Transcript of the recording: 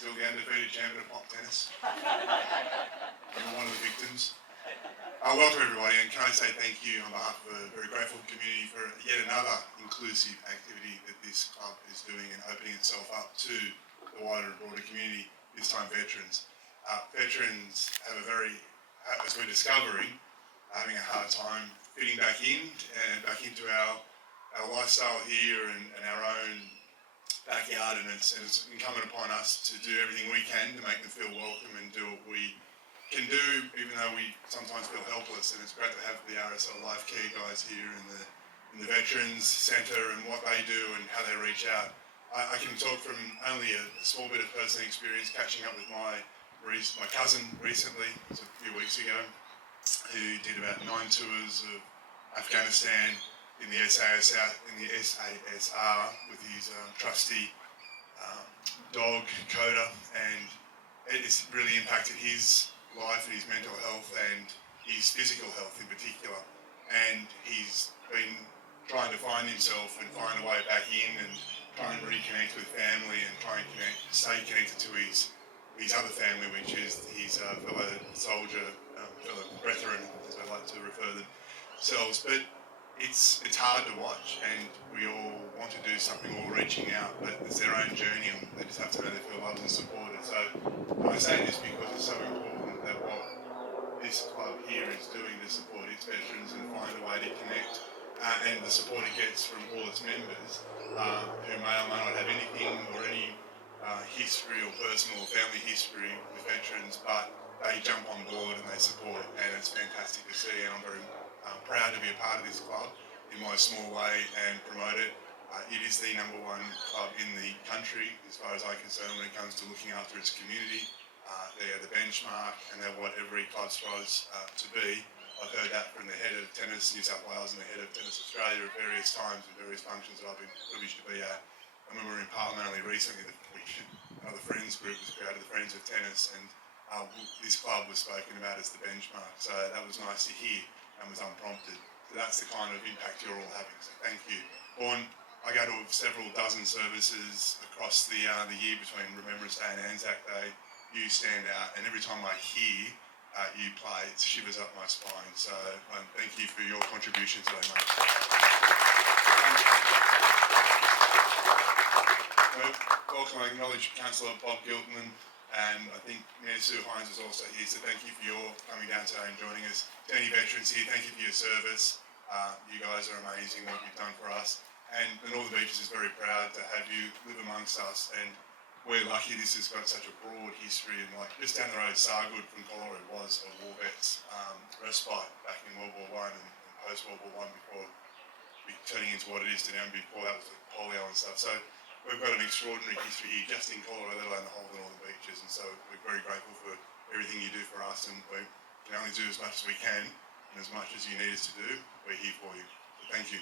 still the undefeated champion of pop tennis. I'm one of the victims. Welcome everybody, and can I say thank you on behalf of a very grateful community for yet another inclusive activity that this club is doing and opening itself up to the wider and broader community, this time veterans. Veterans have as we're discovering, having a hard time fitting back into our lifestyle here and our own backyard, and it's incumbent upon us to do everything we can to make them feel welcome and do what we can do, even though we sometimes feel helpless. And it's great to have the RSL Life Care guys here in the Veterans Centre and what they do and how they reach out. I can talk from only a small bit of personal experience, catching up with my cousin recently, it was a few weeks ago, who did about 9 tours of Afghanistan in the SASR with his trusty dog Coda, and it has really impacted his life and his mental health and his physical health in particular. And he's been trying to find himself and find a way back in and try and reconnect with family and try and stay connected to his other family, which is his fellow soldier, fellow brethren, as I like to refer themselves. But it's hard to watch, and we all want to do something, all reaching out, but it's their own journey, and they just have to know they feel loved and supported. So I say this because it's so important that what this club here is doing to support its veterans and find a way to connect, and the support it gets from all its members, who may or may not have anything or any history or personal or family history with veterans, but they jump on board and they support, and it's fantastic to see, and I'm very proud to be a part of this club in my small way and promote it. It is the #1 club in the country, as far as I'm concerned, when it comes to looking after its community. They are the benchmark, and they're what every club strives to be. I've heard that from the head of Tennis New South Wales and the head of Tennis Australia at various times and various functions that I've been privileged to be at. And when we were in Parliament only recently, another Friends group was created, the Friends of Tennis, and this club was spoken about as the benchmark. So that was nice to hear and was unprompted. So that's the kind of impact you're all having. So thank you. I go to several dozen services across the year between Remembrance Day and Anzac Day. You stand out, and every time I hear you play, it shivers up my spine. So thank you for your contribution today, mate. Welcome. I acknowledge Councillor Bob Giltman, and I think Mayor Sue Hines is also here, so thank you for your coming down today and joining us. To any veterans here, thank you for your service. You guys are amazing, what you've done for us. And the Northern Beaches is very proud to have you live amongst us, and we're lucky this has got such a broad history. And like just down the road, Sargood from Collaroy was a war vet's respite back in World War I and post World War I, before turning into what it is today, and before that was the polio and stuff. So we've got an extraordinary history here just in Collaroy, let alone the whole of the Northern Beaches, and so we're very grateful for everything you do for us, and we can only do as much as we can, and as much as you need us to do, we're here for you. So thank you.